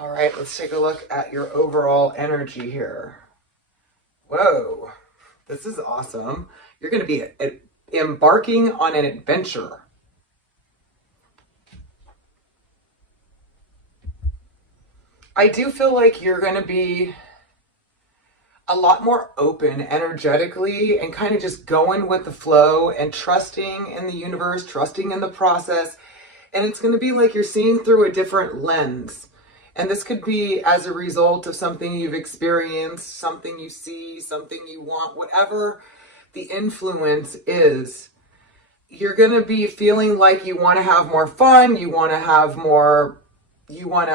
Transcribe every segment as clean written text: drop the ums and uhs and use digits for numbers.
All right, let's take a look at your overall energy here. Whoa, this is awesome. You're going to be embarking on an adventure. I do feel like you're going to be a lot more open energetically and kind of just going with the flow and trusting in the universe, trusting in the process. And it's going to be like you're seeing through a different lens. And this could be as a result of something you've experienced, something you see, something you want, whatever the influence is. You're going to be feeling like you want to have more fun, you want to have more, you want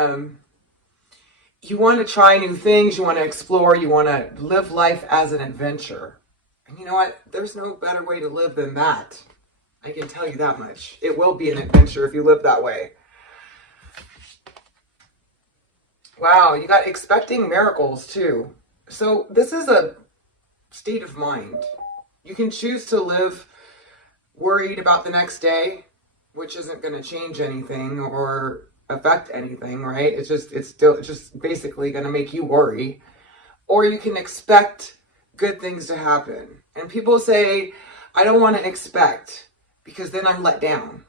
to try new things, you want to explore, you want to live life as an adventure. And you know what? There's no better way to live than that. I can tell you that much. It will be an adventure if you live that way. Wow, you got expecting miracles too. So this is a state of mind. You can choose to live worried about the next day, which isn't going to change anything or affect anything, right? It's just basically going to make you worry. Or you can expect good things to happen. And people say, I don't want to expect because then I'm let down.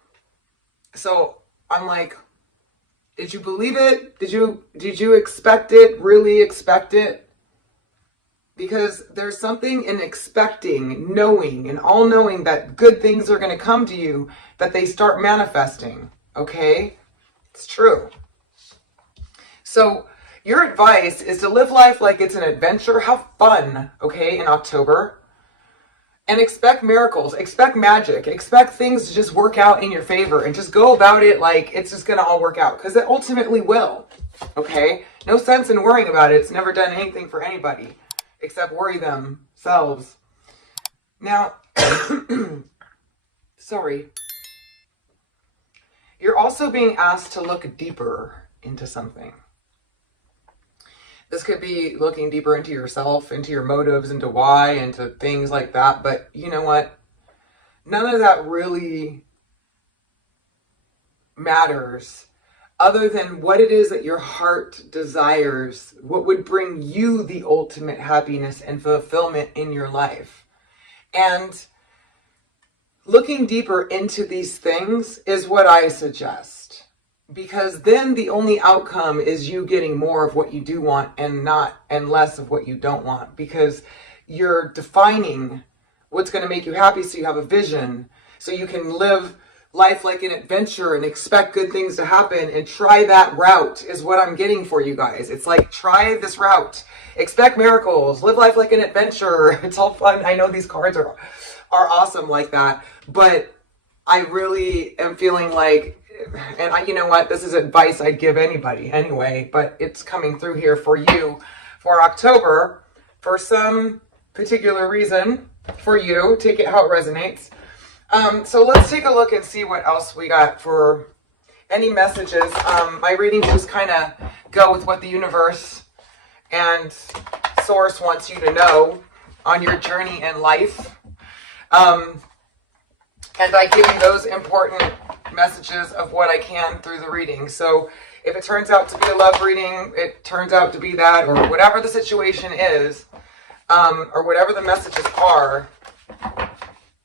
So I'm like, did you believe it? Did you expect it? Really expect it? Because there's something in expecting, knowing, and all knowing that good things are going to come to you, that they start manifesting. Okay? It's true. So your advice is to live life like it's an adventure. Have fun, okay, in October. And expect miracles, expect magic, expect things to just work out in your favor and just go about it like it's just going to all work out, because it ultimately will, okay? No sense in worrying about it. It's never done anything for anybody except worry themselves. Now, sorry. You're also being asked to look deeper into something. This could be looking deeper into yourself, into your motives, into why, into things like that. But you know what? None of that really matters other than what it is that your heart desires, what would bring you the ultimate happiness and fulfillment in your life. And looking deeper into these things is what I suggest. Because then the only outcome is you getting more of what you do want and less of what you don't want. Because you're defining what's going to make you happy, so you have a vision, so you can live life like an adventure and expect good things to happen and try that route is what I'm getting for you guys. It's like, try this route. Expect miracles. Live life like an adventure. It's all fun. I know these cards are awesome like that. But I really am feeling like, and you know what, this is advice I'd give anybody anyway, but it's coming through here for you for October for some particular reason for you. Take it how it resonates. So let's take a look and see what else we got for any messages. My readings just kind of go with what the universe and source wants you to know on your journey in life. And I give you those important messages of what I can through the reading. So if it turns out to be a love reading, it turns out to be that, or whatever the situation is, or whatever the messages are,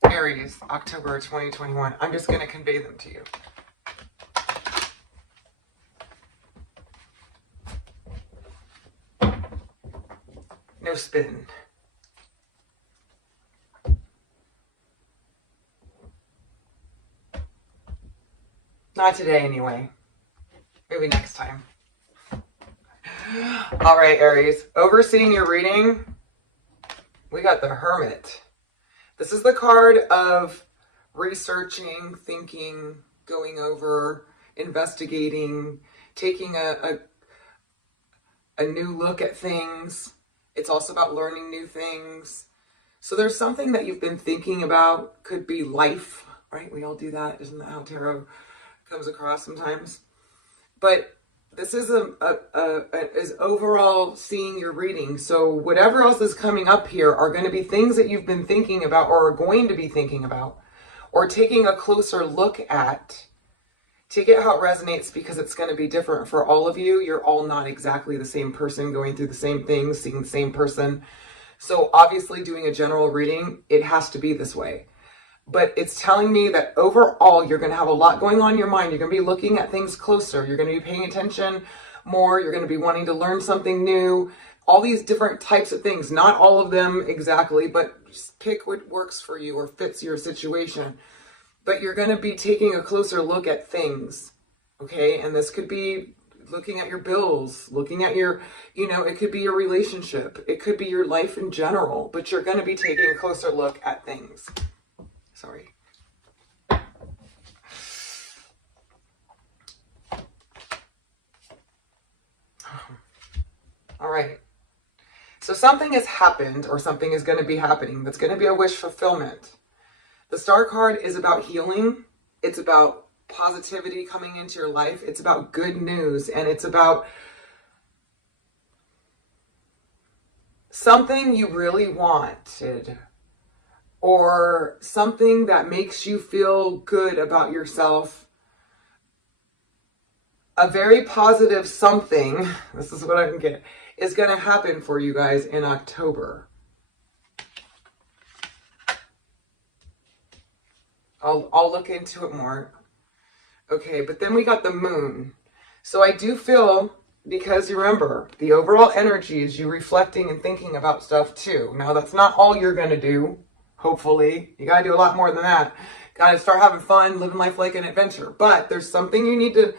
Aries, October 2021, I'm just going to convey them to you. No spin. Not today, anyway. Maybe next time. All right, Aries. Overseeing your reading, we got the Hermit. This is the card of researching, thinking, going over, investigating, taking a new look at things. It's also about learning new things. So there's something that you've been thinking about. Could be life, right? We all do that. Isn't that how tarot comes across sometimes? But this is is overall seeing your reading. So whatever else is coming up here are going to be things that you've been thinking about or are going to be thinking about or taking a closer look at Take it how it resonates, because it's going to be different for all of you. You're all not exactly the same person, going through the same things, seeing the same person. So obviously doing a general reading, it has to be this way. But it's telling me that overall, you're going to have a lot going on in your mind. You're going to be looking at things closer. You're going to be paying attention more. You're going to be wanting to learn something new. All these different types of things. Not all of them exactly, but just pick what works for you or fits your situation. But you're going to be taking a closer look at things, okay? And this could be looking at your bills, looking at your, it could be your relationship. It could be your life in general, but you're going to be taking a closer look at things. Sorry. All right. So something has happened, or something is going to be happening. That's going to be a wish fulfillment. The Star card is about healing. It's about positivity coming into your life. It's about good news, and it's about something you really wanted, or something that makes you feel good about yourself. A very positive something, this is what I can get, is going to happen for you guys in October. I'll look into it more. Okay, but then we got the moon. So I do feel, because you remember, the overall energy is you reflecting and thinking about stuff too. Now, that's not all you're going to do, hopefully. You got to do a lot more than that. Got to start having fun, living life like an adventure. But there's something you need to,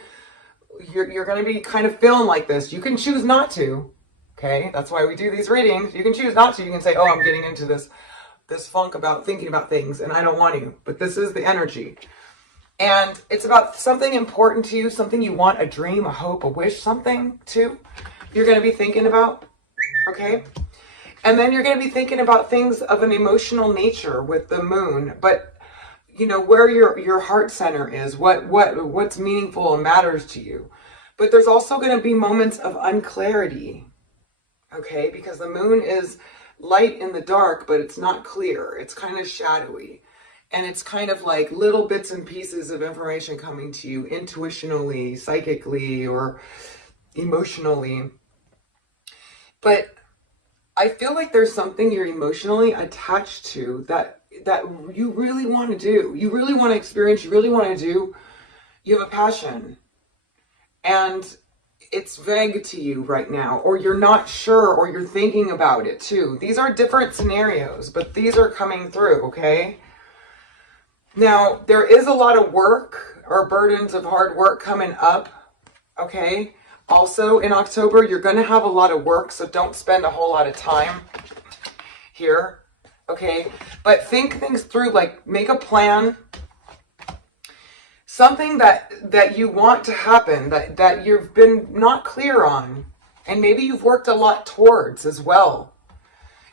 you're going to be kind of feeling like this. You can choose not to, okay? That's why we do these readings. You can choose not to. You can say, oh, I'm getting into this funk about thinking about things, and I don't want to. But this is the energy. And it's about something important to you, something you want, a dream, a hope, a wish, something too. You're going to be thinking about, okay? And then you're going to be thinking about things of an emotional nature with the moon, but where your heart center is, what's meaningful and matters to you. But there's also going to be moments of unclarity, okay? Because the moon is light in the dark, but it's not clear. It's kind of shadowy. And it's kind of like little bits and pieces of information coming to you intuitionally, psychically, or emotionally. But I feel like there's something you're emotionally attached to that you really want to do. You really want to experience, you really want to do. You have a passion. And it's vague to you right now, or you're not sure, or you're thinking about it too. These are different scenarios, but these are coming through, okay? Now, there is a lot of work or burdens of hard work coming up, okay? Also, in October, you're going to have a lot of work, so don't spend a whole lot of time here, okay? But think things through, like make a plan. Something that you want to happen, that you've been not clear on, and maybe you've worked a lot towards as well,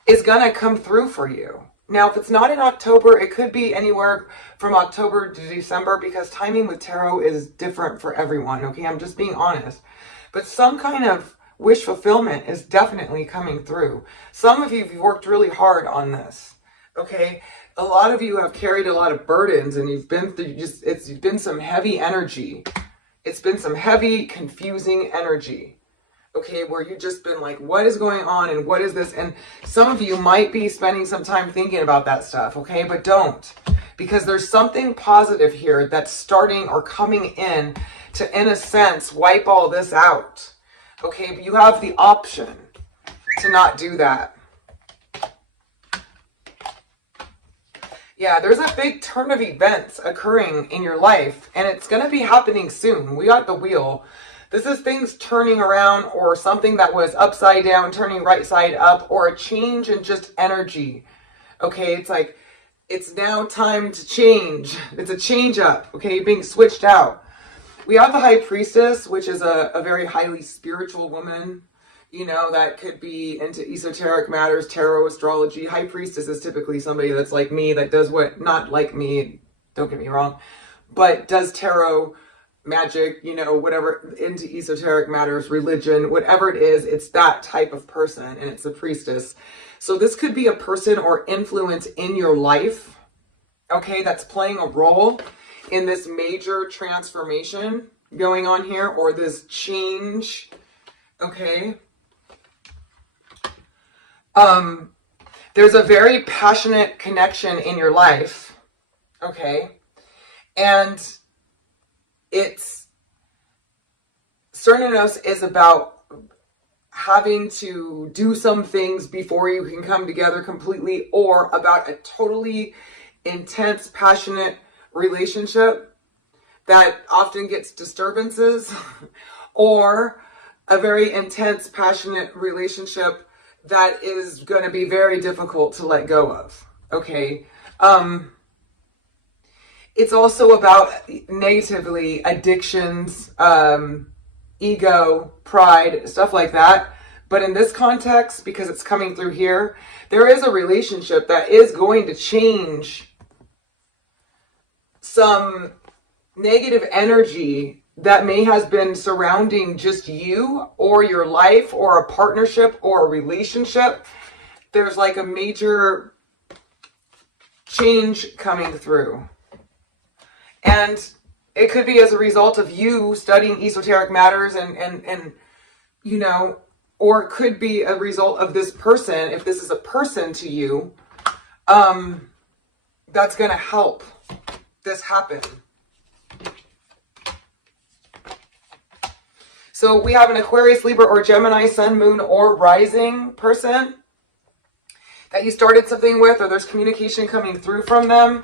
is going to come through for you. Now, if it's not in October, it could be anywhere from October to December, because timing with tarot is different for everyone, okay? I'm just being honest. But some kind of wish fulfillment is definitely coming through. Some of you have worked really hard on this, okay? A lot of you have carried a lot of burdens, and you've been through it's been some heavy energy. It's been some heavy, confusing energy. Okay, where you've just been like, what is going on and what is this? And some of you might be spending some time thinking about that stuff, okay? But don't, because there's something positive here that's starting or coming in to, in a sense, wipe all this out. Okay, but you have the option to not do that. Yeah, there's a big turn of events occurring in your life, and it's going to be happening soon. We got the wheel. This is things turning around, or something that was upside down, turning right side up, or a change in just energy. Okay, it's like, it's now time to change. It's a change up, okay, being switched out. We have the High Priestess, which is a very highly spiritual woman, that could be into esoteric matters, tarot, astrology. High Priestess is typically somebody that's like me, that does what, not like me, don't get me wrong, but does tarot, magic, whatever, into esoteric matters, religion, whatever it is, it's that type of person, and it's a priestess. So this could be a person or influence in your life, okay, that's playing a role. in this major transformation going on here, or this change, okay? There's a very passionate connection in your life, okay? And it's, Cernanos is about having to do some things before you can come together completely, or about a totally intense, passionate relationship that often gets disturbances, or a very intense, passionate relationship that is going to be very difficult to let go of, okay? It's also about negatively addictions, ego, pride, stuff like that. But in this context, because it's coming through here, there is a relationship that is going to change some negative energy that may have been surrounding just you or your life or a partnership or a relationship. There's like a major change coming through. And it could be as a result of you studying esoteric matters and you know, or it could be a result of this person, if this is a person to you, that's going to help this happen. So we have an Aquarius, Libra, or Gemini, Sun, Moon, or Rising person that you started something with, or there's communication coming through from them.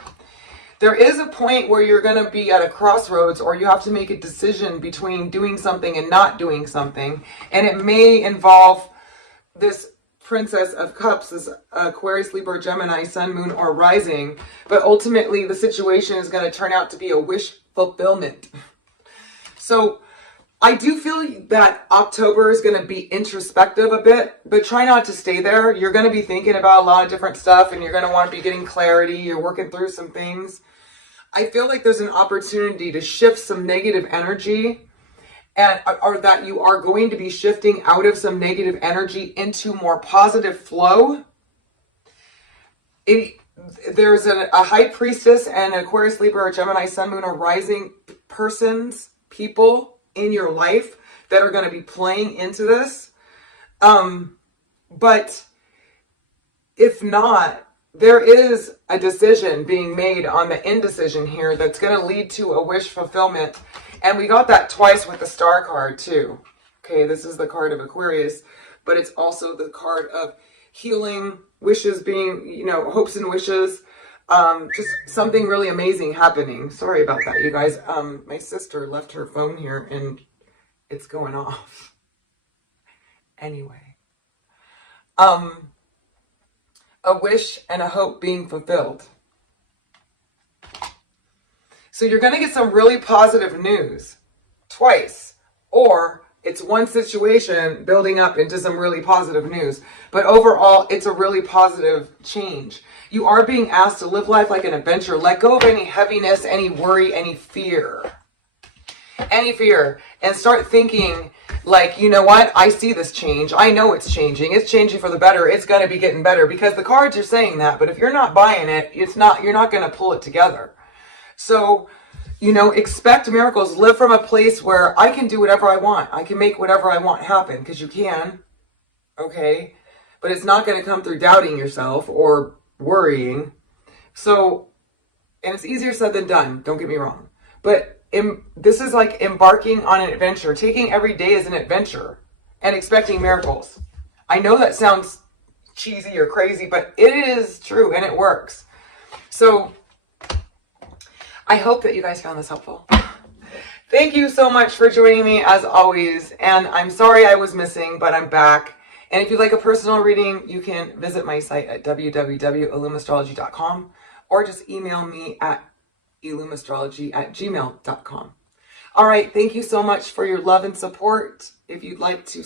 There is a point where you're going to be at a crossroads, or you have to make a decision between doing something and not doing something. And it may involve this Princess of Cups, this Aquarius, Libra, Gemini, Sun, Moon, or Rising. But ultimately, the situation is going to turn out to be a wish fulfillment. So I do feel that October is going to be introspective a bit, but try not to stay there. You're going to be thinking about a lot of different stuff, and you're going to want to be getting clarity. You're working through some things. I feel like there's an opportunity to shift some negative energy, and or that you are going to be shifting out of some negative energy into more positive flow. There's a High Priestess and an Aquarius, Libra, or Gemini, Sun, Moon, or Rising people in your life that are going to be playing into this. But if not, there is a decision being made on the indecision here that's going to lead to a wish fulfillment. And we got that twice with the Star card too. Okay, this is the card of Aquarius, but it's also the card of healing, wishes being, you know, hopes and wishes. Just something really amazing happening. Sorry about that, you guys. My sister left her phone here and it's going off. Anyway. A wish and a hope being fulfilled. So you're going to get some really positive news twice, or it's one situation building up into some really positive news. But overall, it's a really positive change. You are being asked to live life like an adventure. Let go of any heaviness, any worry, any fear. And start thinking like, you know what? I see this change. I know it's changing. It's changing for the better. It's going to be getting better, because the cards are saying that. But if you're not buying it, you're not going to pull it together. So, you know, expect miracles. Live from a place where I can do whatever I want. I can make whatever I want happen, because you can. Okay. But it's not going to come through doubting yourself or worrying. So, and it's easier said than done. Don't get me wrong. But this is like embarking on an adventure, taking every day as an adventure and expecting miracles. I know that sounds cheesy or crazy, but it is true and it works. So I hope that you guys found this helpful. Thank you so much for joining me as always. And I'm sorry I was missing, but I'm back. And if you'd like a personal reading, you can visit my site at www.illumastrology.com or just email me at illumastrology@gmail.com. All right. Thank you so much for your love and support. If you'd like to